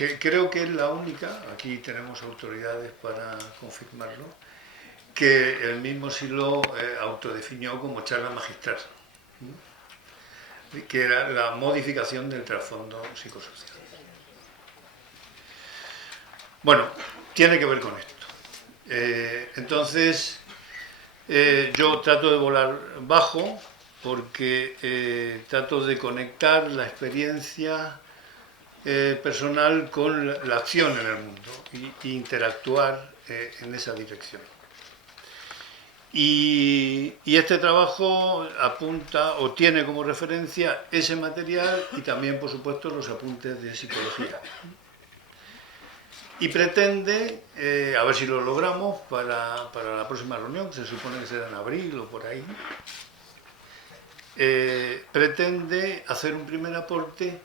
que creo que es la única, aquí tenemos autoridades para confirmarlo, que el mismo Silo autodefinió como charla magistral, que era la modificación del trasfondo psicosocial. Bueno, tiene que ver con esto. Entonces, yo trato de volar bajo porque trato de conectar la experiencia personal con la acción en el mundo e interactuar en esa dirección. Y este trabajo apunta o tiene como referencia ese material y también, por supuesto, los apuntes de psicología. Y pretende, a ver si lo logramos para la próxima reunión, que se supone que será en abril o por ahí, pretende hacer un primer aporte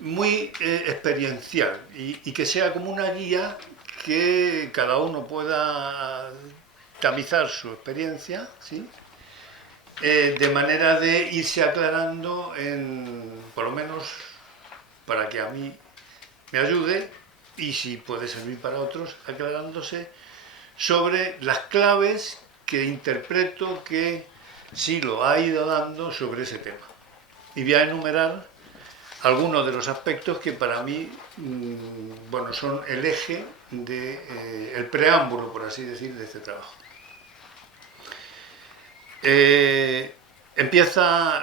muy experiencial y que sea como una guía que cada uno pueda tamizar su experiencia, ¿sí? De manera de irse aclarando, por lo menos para que a mí me ayude y si puede servir para otros, aclarándose sobre las claves que interpreto que Silo ha ido dando sobre ese tema. Y voy a enumerar algunos de los aspectos que para mí bueno, son el eje, el preámbulo, por así decir, de este trabajo.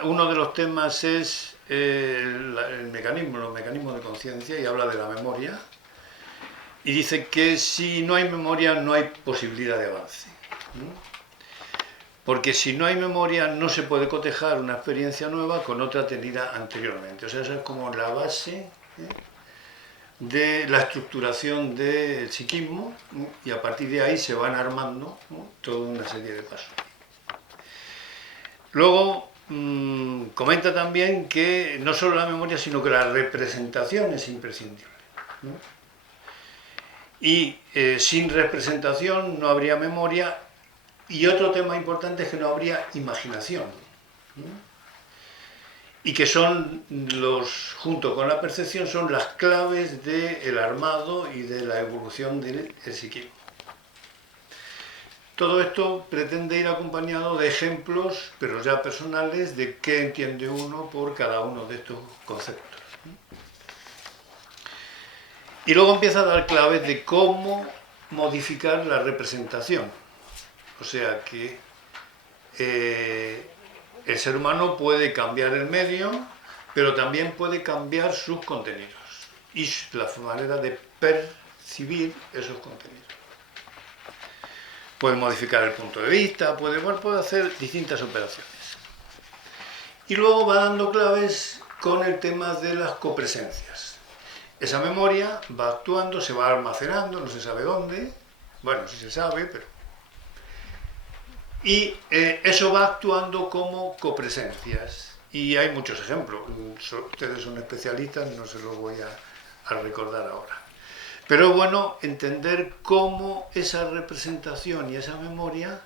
Uno de los temas es los mecanismos de conciencia y habla de la memoria y dice que si no hay memoria no hay posibilidad de avance, ¿no? Porque si no hay memoria no se puede cotejar una experiencia nueva con otra tenida anteriormente. O sea, esa es como la base de la estructuración del psiquismo, ¿no? Y a partir de ahí se van armando, ¿no? Toda una serie de pasos. Luego comenta también que no solo la memoria, sino que la representación es imprescindible, ¿no? Y sin representación no habría memoria. Y otro tema importante es que no habría imaginación, ¿no? Y que son junto con la percepción, son las claves del armado y de la evolución del psiquismo. Todo esto pretende ir acompañado de ejemplos, pero ya personales, de qué entiende uno por cada uno de estos conceptos. Y luego empieza a dar claves de cómo modificar la representación. O sea que el ser humano puede cambiar el medio, pero también puede cambiar sus contenidos y la manera de percibir esos contenidos. Puede modificar el punto de vista, puede hacer distintas operaciones. Y luego va dando claves con el tema de las copresencias. Esa memoria va actuando, se va almacenando, no se sabe dónde, bueno, sí se sabe, pero... Y eso va actuando como copresencias. Y hay muchos ejemplos. Ustedes son especialistas, no se los voy a recordar ahora. Pero es bueno entender cómo esa representación y esa memoria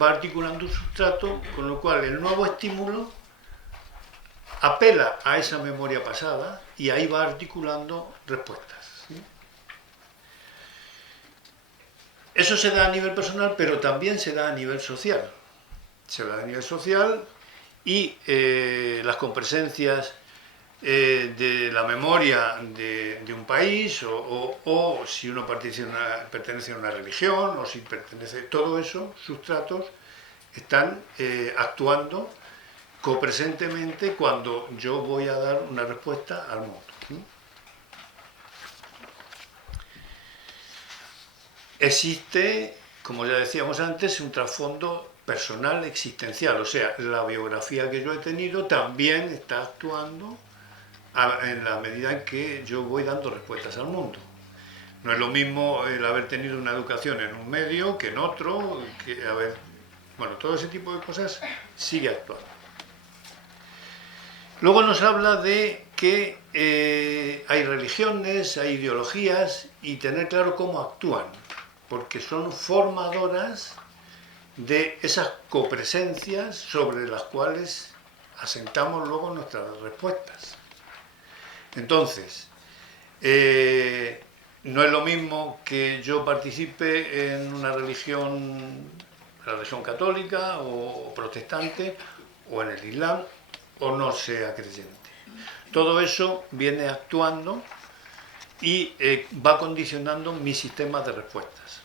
va articulando un sustrato, con lo cual el nuevo estímulo apela a esa memoria pasada y ahí va articulando respuestas, ¿sí? Eso se da a nivel personal, pero también se da a nivel social. Se da a nivel social y las copresencias de la memoria de un país o si uno pertenece a una religión o si pertenece... Todo eso, sustratos, están actuando copresentemente cuando yo voy a dar una respuesta al mundo. Existe, como ya decíamos antes, un trasfondo personal existencial, o sea, la biografía que yo he tenido también está actuando en la medida en que yo voy dando respuestas al mundo. No es lo mismo el haber tenido una educación en un medio que en otro, bueno, todo ese tipo de cosas sigue actuando. Luego nos habla de que hay religiones, hay ideologías y tener claro cómo actúan, porque son formadoras de esas copresencias sobre las cuales asentamos luego nuestras respuestas. Entonces, No es lo mismo que yo participe en una religión, la religión católica o protestante, o en el Islam, o no sea creyente. Todo eso viene actuando y va condicionando mi sistema de respuestas.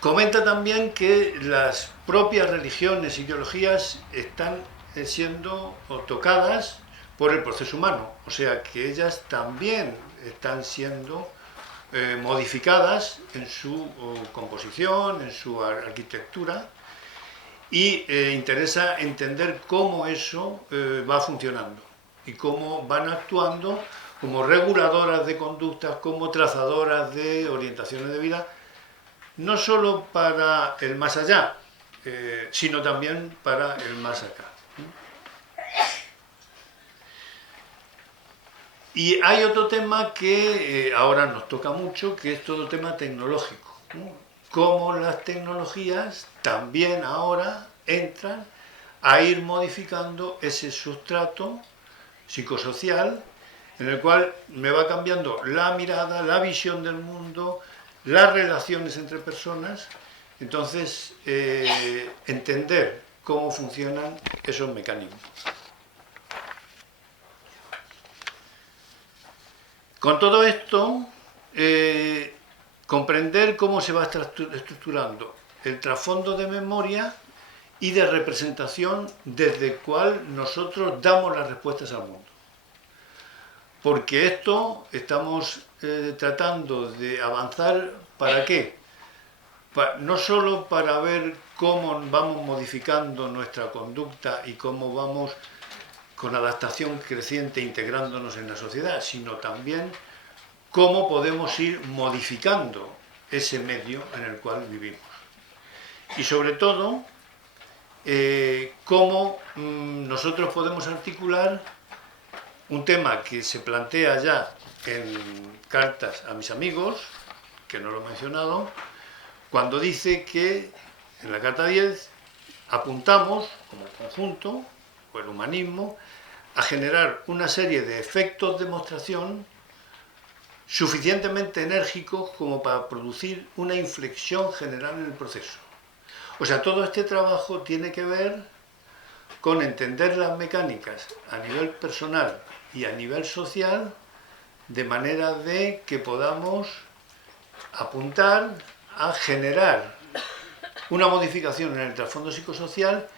Comenta también que las propias religiones, ideologías, están siendo tocadas por el proceso humano, o sea que ellas también están siendo modificadas en su composición, en su arquitectura, y interesa entender cómo eso va funcionando y cómo van actuando como reguladoras de conductas, como trazadoras de orientaciones de vida, no solo para el más allá, sino también para el más acá. Y hay otro tema que ahora nos toca mucho, que es todo el tema tecnológico, ¿no? Cómo las tecnologías también ahora entran a ir modificando ese sustrato psicosocial en el cual me va cambiando la mirada, la visión del mundo, las relaciones entre personas. Entonces, entender cómo funcionan esos mecanismos. Con todo esto, comprender cómo se va estructurando el trasfondo de memoria y de representación desde el cual nosotros damos las respuestas al mundo. Porque esto estamos tratando de avanzar, ¿para qué? No solo para ver cómo vamos modificando nuestra conducta y cómo vamos con adaptación creciente integrándonos en la sociedad, sino también cómo podemos ir modificando ese medio en el cual vivimos. Y sobre todo, cómo nosotros podemos articular un tema que se plantea ya en cartas a mis amigos, que no lo he mencionado, cuando dice que en la carta 10 apuntamos, como conjunto, o el humanismo, a generar una serie de efectos de demostración suficientemente enérgicos como para producir una inflexión general en el proceso. O sea, todo este trabajo tiene que ver con entender las mecánicas a nivel personal y a nivel social, de manera de que podamos apuntar a generar una modificación en el trasfondo psicosocial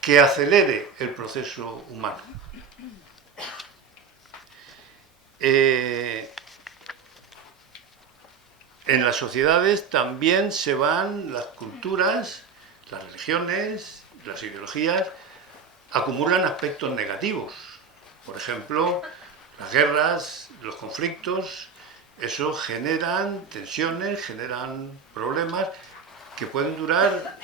que acelere el proceso humano. En las sociedades también se van las culturas, las religiones, las ideologías, acumulan aspectos negativos. Por ejemplo, las guerras, los conflictos, eso generan tensiones, generan problemas que pueden durar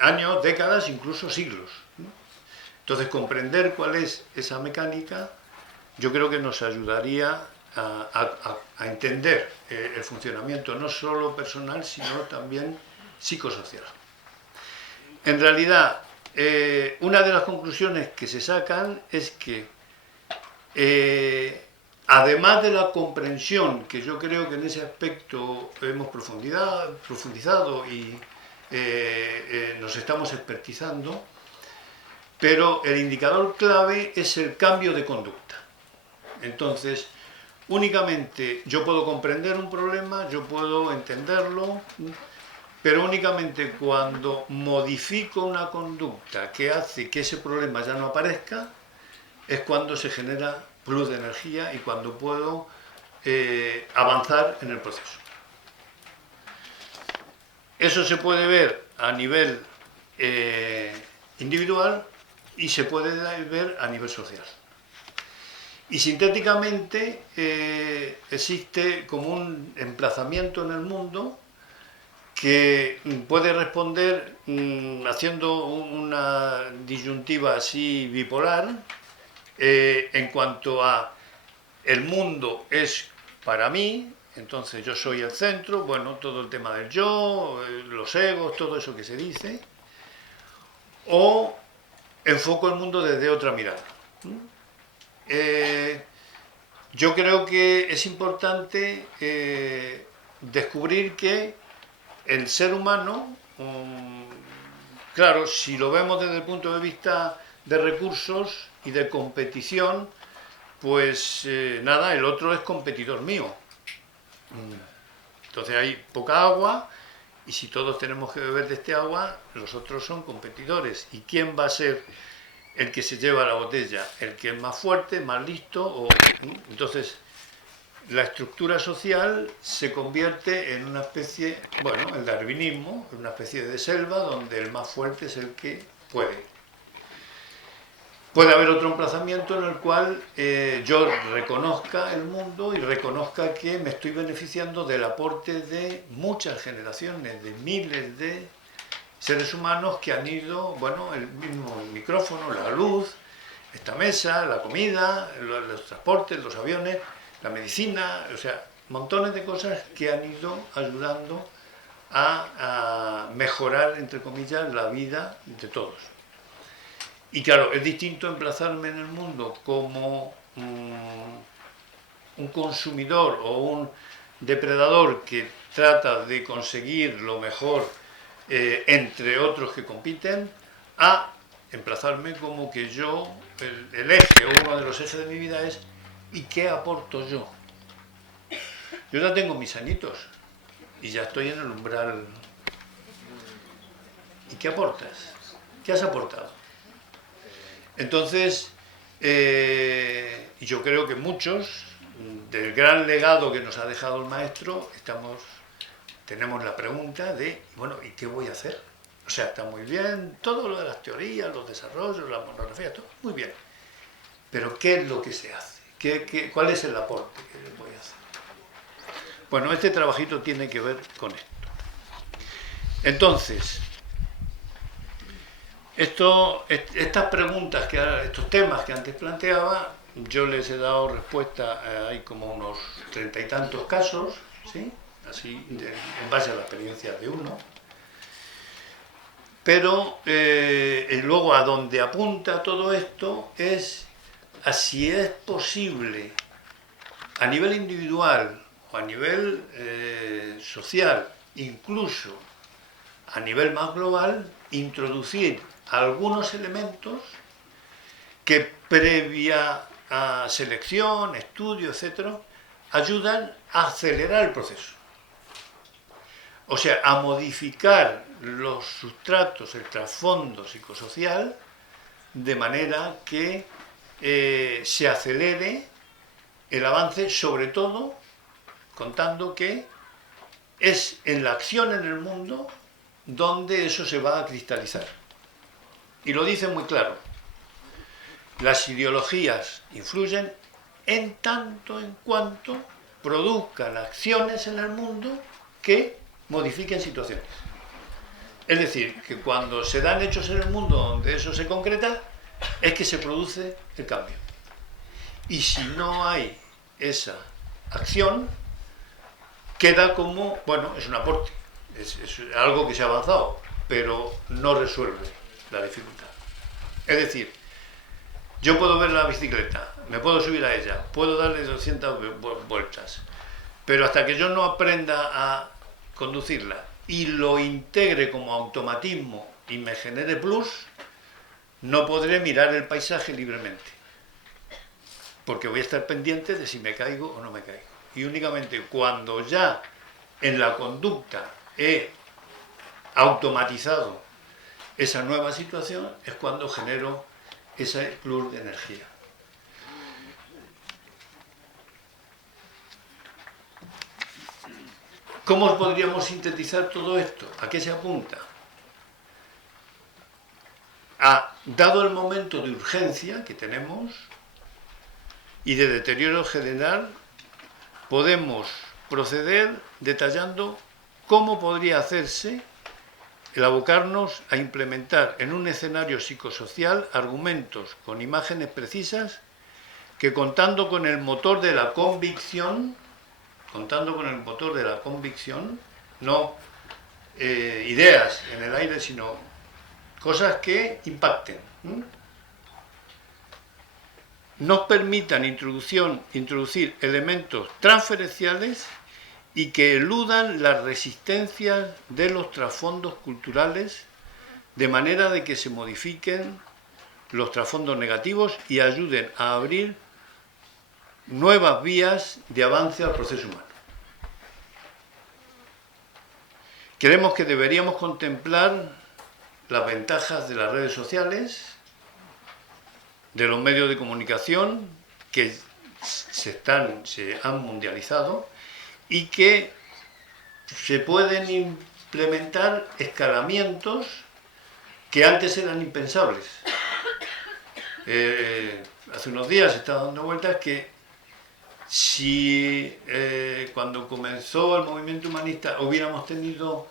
años, décadas, incluso siglos. Entonces, comprender cuál es esa mecánica, yo creo que nos ayudaría a entender el funcionamiento no solo personal, sino también psicosocial. En realidad, una de las conclusiones que se sacan es que, además de la comprensión, que yo creo que en ese aspecto hemos profundizado y nos estamos expertizando, pero el indicador clave es el cambio de conducta. Entonces, únicamente yo puedo comprender un problema, yo puedo entenderlo, pero únicamente cuando modifico una conducta que hace que ese problema ya no aparezca, es cuando se genera plus de energía y cuando puedo avanzar en el proceso. Eso se puede ver a nivel individual y se puede ver a nivel social. Y sintéticamente existe como un emplazamiento en el mundo que puede responder haciendo una disyuntiva así bipolar en cuanto a el mundo es para mí, entonces yo soy el centro, bueno, todo el tema del yo, los egos, todo eso que se dice, o enfoco el mundo desde otra mirada. yo creo que es importante descubrir que el ser humano, claro, si lo vemos desde el punto de vista de recursos y de competición, pues nada, el otro es competidor mío. Entonces hay poca agua y si todos tenemos que beber de este agua, los otros son competidores. ¿Y quién va a ser el que se lleva la botella? ¿El que es más fuerte, más listo? Entonces, la estructura social se convierte en una especie, bueno, el darwinismo, en una especie de selva donde el más fuerte es el que puede. Puede haber otro emplazamiento en el cual yo reconozca el mundo y reconozca que me estoy beneficiando del aporte de muchas generaciones, de miles de seres humanos que han ido, bueno, el mismo micrófono, la luz, esta mesa, la comida, los transportes, los aviones, la medicina, o sea, montones de cosas que han ido ayudando a mejorar, entre comillas, la vida de todos. Y claro, es distinto emplazarme en el mundo como un consumidor o un depredador que trata de conseguir lo mejor entre otros que compiten, a emplazarme como que yo, el eje o uno de los ejes de mi vida es ¿y qué aporto yo? Yo ya tengo mis añitos y ya estoy en el umbral. ¿Y qué aportas? ¿Qué has aportado? Entonces, yo creo que muchos del gran legado que nos ha dejado el maestro tenemos la pregunta de, bueno, ¿y qué voy a hacer? O sea, está muy bien todo lo de las teorías, los desarrollos, las monografías, todo muy bien. Pero ¿qué es lo que se hace? ¿Cuál es el aporte que voy a hacer? Bueno, este trabajito tiene que ver con esto. Entonces, estas preguntas, estos temas que antes planteaba, yo les he dado respuesta, hay como unos 30 y tantos casos, ¿sí? Así, en base a la experiencia de uno. Pero luego a donde apunta todo esto es a si es posible a nivel individual o a nivel social, incluso a nivel más global, introducir algunos elementos que previa a selección, estudio, etc., ayudan a acelerar el proceso. O sea, a modificar los sustratos, el trasfondo psicosocial, de manera que se acelere el avance, sobre todo contando que es en la acción en el mundo donde eso se va a cristalizar. Y lo dice muy claro. Las ideologías influyen en tanto en cuanto produzcan acciones en el mundo que modifiquen situaciones. Es decir, que cuando se dan hechos en el mundo donde eso se concreta, es que se produce el cambio. Y si no hay esa acción, queda como, bueno, es un aporte, es algo que se ha avanzado, pero no resuelve la dificultad. Es decir, yo puedo ver la bicicleta, me puedo subir a ella, puedo darle 200 vueltas, pero hasta que yo no aprenda a conducirla y lo integre como automatismo y me genere plus, no podré mirar el paisaje libremente, porque voy a estar pendiente de si me caigo o no me caigo. Y únicamente cuando ya en la conducta he automatizado esa nueva situación es cuando genero ese plus de energía. ¿Cómo podríamos sintetizar todo esto? ¿A qué se apunta? Dado el momento de urgencia que tenemos y de deterioro general, podemos proceder detallando cómo podría hacerse el abocarnos a implementar en un escenario psicosocial argumentos con imágenes precisas que contando con el motor de la convicción, no ideas en el aire, sino cosas que impacten. nos permitan introducir elementos transferenciales y que eludan las resistencias de los trasfondos culturales, de manera de que se modifiquen los trasfondos negativos y ayuden a abrir nuevas vías de avance al proceso humano. Creemos que deberíamos contemplar las ventajas de las redes sociales, de los medios de comunicación que se han mundializado y que se pueden implementar escalamientos que antes eran impensables. Hace unos días estaba dando vueltas que si cuando comenzó el movimiento humanista hubiéramos tenido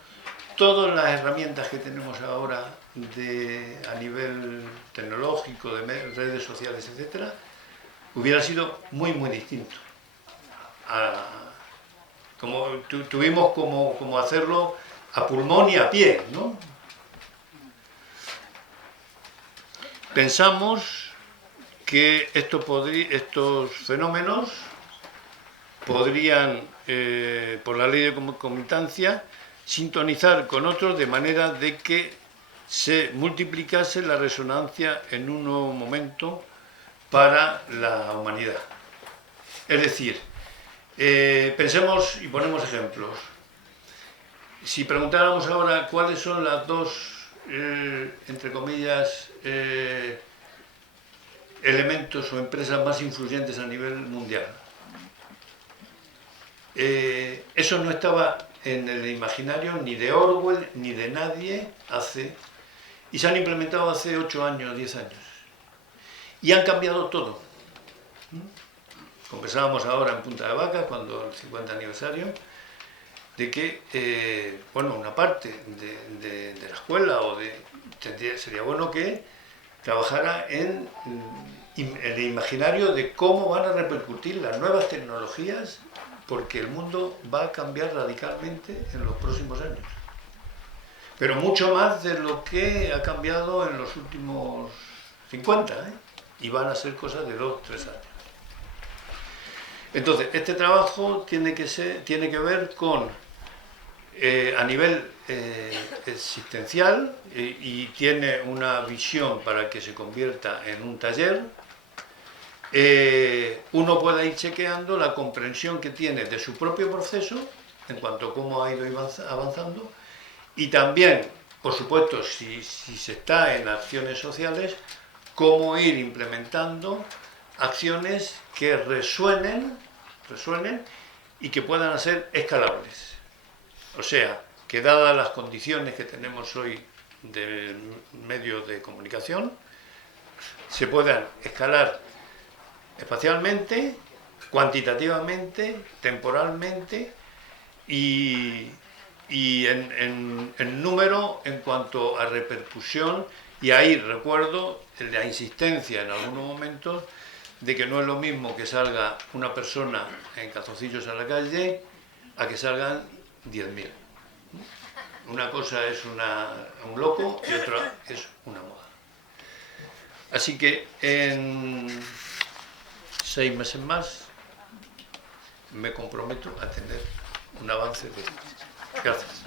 todas las herramientas que tenemos ahora a nivel tecnológico, de redes sociales, etcétera, hubiera sido muy distinto. Tuvimos como hacerlo a pulmón y a pie, ¿no? Pensamos que estos fenómenos podrían, por la ley de concomitancia, sintonizar con otros de manera de que se multiplicase la resonancia en un nuevo momento para la humanidad. Es decir, pensemos y ponemos ejemplos. Si preguntáramos ahora cuáles son las dos, entre comillas, elementos o empresas más influyentes a nivel mundial, eso no estaba en el imaginario ni de Orwell ni de nadie y se han implementado hace 8 años, 10 años. Y han cambiado todo. Conversábamos ahora en Punta de Vaca, cuando el 50 aniversario, de que, una parte de la escuela sería bueno que trabajara en el imaginario de cómo van a repercutir las nuevas tecnologías, porque el mundo va a cambiar radicalmente en los próximos años. Pero mucho más de lo que ha cambiado en los últimos 50, y van a ser cosas de 2 o 3 años. Entonces, este trabajo tiene que ver con, a nivel existencial, y tiene una visión para que se convierta en un taller. Uno pueda ir chequeando la comprensión que tiene de su propio proceso, en cuanto a cómo ha ido avanzando, y también, por supuesto, si se está en acciones sociales, cómo ir implementando acciones que resuenen y que puedan ser escalables. O sea, que dadas las condiciones que tenemos hoy de medios de comunicación, se puedan escalar espacialmente, cuantitativamente, temporalmente y en número en cuanto a repercusión. Y ahí recuerdo la insistencia en algunos momentos de que no es lo mismo que salga una persona en calzoncillos a la calle a que salgan 10.000. Una cosa es un loco y otra es una moda. Así que en 6 meses más me comprometo a tener un avance de esto. Gracias.